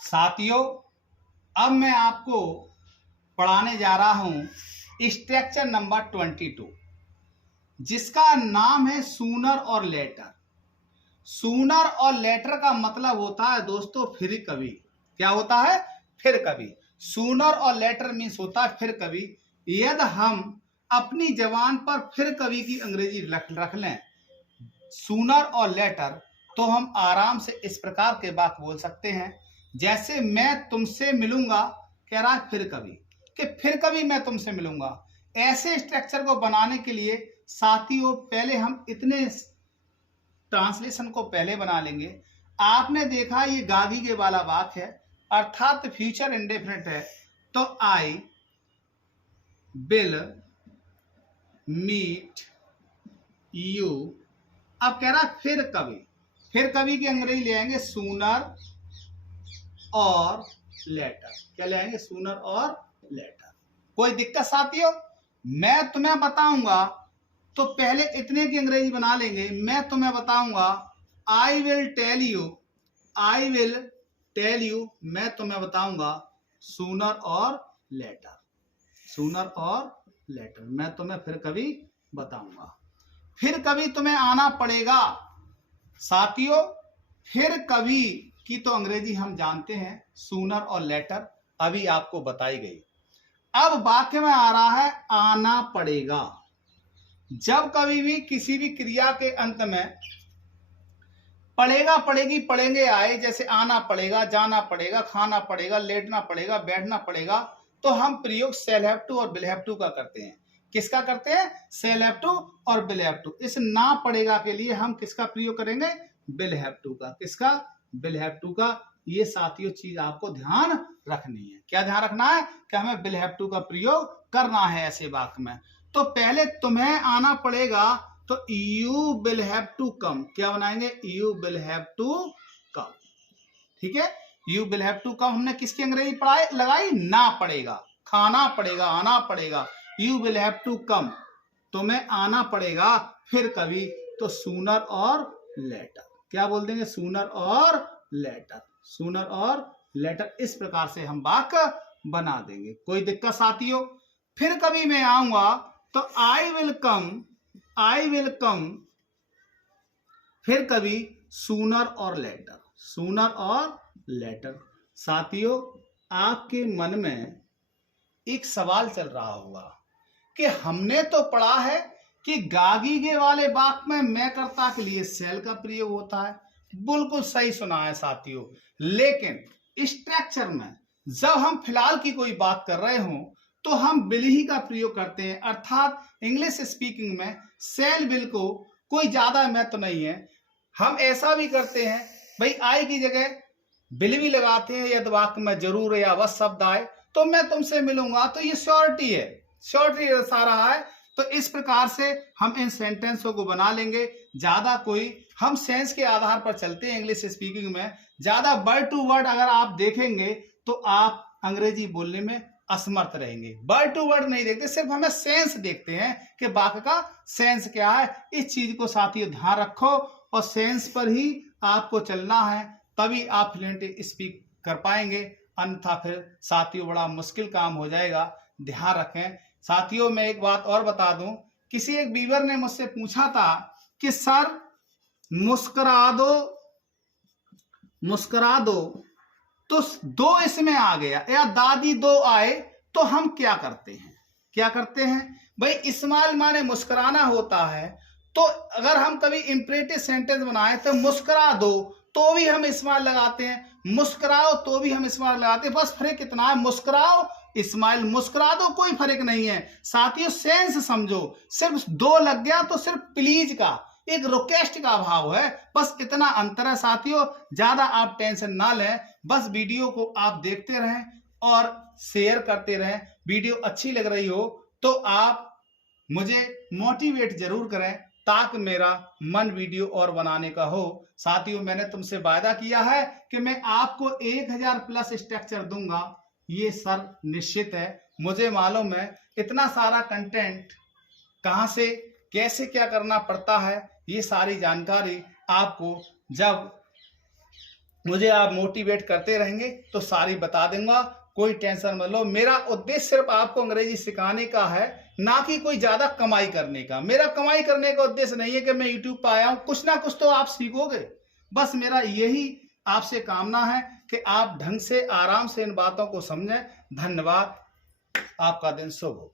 साथियों, अब मैं आपको पढ़ाने जा रहा हूं स्ट्रक्चर नंबर 22, जिसका नाम है सूनर और लेटर। सूनर और लेटर का मतलब होता है दोस्तों फिर कभी। क्या होता है? फिर कभी। सूनर और लेटर मीन्स होता है फिर कभी। यदि हम अपनी जबान पर फिर कभी की अंग्रेजी रख लें, सूनर और लेटर, तो हम आराम से इस प्रकार के बात बोल सकते हैं, जैसे मैं तुमसे मिलूंगा, कह रहा है फिर कभी, कि फिर कभी मैं तुमसे मिलूंगा। ऐसे स्ट्रक्चर को बनाने के लिए साथियों पहले हम इतने ट्रांसलेशन को पहले बना लेंगे। आपने देखा ये गागी के वाला वाक्य है, अर्थात फ्यूचर इंडेफिनिट है, तो आई विल मीट यू। अब कह रहा है फिर कभी। फिर कभी की अंग्रेजी ले आएंगे सूनर और लेटर। क्या ले आएंगे? सूनर और लेटर। कोई दिक्कत साथियों? मैं तुम्हें बताऊंगा तो पहले इतने की अंग्रेजी बना लेंगे। मैं तुम्हें बताऊंगा, I will tell you, I will tell you, मैं तुम्हें बताऊंगा सूनर और लेटर, सूनर और लेटर, मैं तुम्हें फिर कभी बताऊंगा। फिर कभी तुम्हें आना पड़ेगा। साथियों, फिर कभी की तो अंग्रेजी हम जानते हैं, सूनर और लेटर अभी आपको बताई गई। अब वाक्य में आ रहा है आना पड़ेगा। जब कभी भी किसी भी क्रिया के अंत में पड़ेगा, पड़ेगी, पड़ेंगे आए, जैसे आना पड़ेगा, जाना पड़ेगा, खाना पड़ेगा, लेटना पड़ेगा, बैठना पड़ेगा, तो हम प्रयोग सेल हैव टू और विल हैव टू का करते हैं। किसका करते हैं? सेल हैव टू और विल हैव टू। इस ना पड़ेगा के लिए हम किसका प्रयोग करेंगे? विल हैव टू का। किसका? विल हैव टू का। ये साथियों चीज आपको ध्यान रखनी है। क्या ध्यान रखना है? कि हमें विल हैव टू का प्रयोग करना है ऐसे वाक्य में। तो पहले तुम्हें आना पड़ेगा, तो you will have to come. क्या बनाएंगे? You will have to come. ठीक है, you will have to come. हमने किसकी अंग्रेजी पढ़ाई लगाई? ना पड़ेगा, खाना पड़ेगा, आना पड़ेगा। You will have to come, तुम्हें आना पड़ेगा फिर कभी, तो सूनर और लेटर। क्या बोल देंगे? सूनर और लेटर, सूनर और लेटर। इस प्रकार से हम वाक्य बना देंगे। कोई दिक्कत साथियों? फिर कभी मैं आऊंगा, तो I will come, I will come, फिर कभी सूनर और लेटर, सूनर और लेटर। साथियों, आपके मन में एक सवाल चल रहा होगा कि हमने तो पढ़ा है कि गागी के वाले वाक्य में मैं कर्ता के लिए सेल का प्रयोग होता है। बिल्कुल सही सुना है साथियों, लेकिन स्ट्रक्चर में जब हम फिलहाल की कोई बात कर रहे हो तो हम विल ही का प्रयोग करते हैं। अर्थात इंग्लिश स्पीकिंग में सेल विल को कोई ज्यादा महत्व नहीं है। हम ऐसा भी करते हैं, भाई आई की जगह विल भी लगाते हैं यदि वाक्य में जरूर या बस शब्द आए, तो मैं तुमसे मिलूंगा, तो ये श्योरिटी है, श्योरिटी दर्शा रहा है। तो इस प्रकार से हम इन सेंटेंसों को बना लेंगे। ज्यादा कोई हम सेंस के आधार पर चलते हैं इंग्लिश स्पीकिंग में। ज्यादा वर्ड टू वर्ड अगर आप देखेंगे तो आप अंग्रेजी बोलने में असमर्थ रहेंगे। वर्ड टू वर्ड नहीं देखते, सिर्फ हमें सेंस देखते हैं कि वाक्य का सेंस क्या है। इस चीज को साथियों ध्यान रखो और सेंस पर ही आपको चलना है, तभी आप फ्लुएंट स्पीक कर पाएंगे। अन्यथा फिर साथियों बड़ा मुश्किल काम हो जाएगा। ध्यान रखें साथियों। मैं एक बात और बता दूं, किसी एक बीवर ने मुझसे पूछा था कि सर मुस्कुरा दो, मुस्कुरा दो, तो दो इसमें आ गया या दादी दो आए, तो हम क्या करते हैं? क्या करते हैं भाई? स्माइल माने मुस्कुराना होता है, तो अगर हम कभी इंपरेटिव सेंटेंस बनाए तो मुस्कुरा दो तो भी हम स्माइल लगाते हैं, मुस्कुराओ तो भी हम स्माइल लगाते हैं। बस फर्क इतना है, मुस्कुराओ स्माइल, मुस्कुरा दो कोई फर्क नहीं है। साथियों सेंस समझो, सिर्फ दो लग गया तो सिर्फ प्लीज का एक रिक्वेस्ट का भाव है, बस इतना अंतर है साथियों। ज्यादा आप टेंशन ना लें, बस वीडियो को आप देखते रहें और शेयर करते रहें। वीडियो अच्छी लग रही हो तो आप मुझे मोटिवेट जरूर करें, ताकि मेरा मन वीडियो और बनाने का हो। साथियों मैंने तुमसे वायदा किया है कि मैं आपको 1000 प्लस स्ट्रक्चर दूंगा, ये सर निश्चित है। मुझे मालूम है इतना सारा कंटेंट कहां से कैसे क्या करना पड़ता है, ये सारी जानकारी आपको जब मुझे आप मोटिवेट करते रहेंगे तो सारी बता दूंगा, कोई टेंशन मत लो। मेरा उद्देश्य सिर्फ आपको अंग्रेजी सिखाने का है, ना कि कोई ज्यादा कमाई करने का। मेरा कमाई करने का उद्देश्य नहीं है कि मैं यूट्यूब पर आया हूं, कुछ ना कुछ तो आप सीखोगे। बस मेरा यही आपसे कामना है कि आप ढंग से आराम से इन बातों को समझें। धन्यवाद, आपका दिन शुभ हो।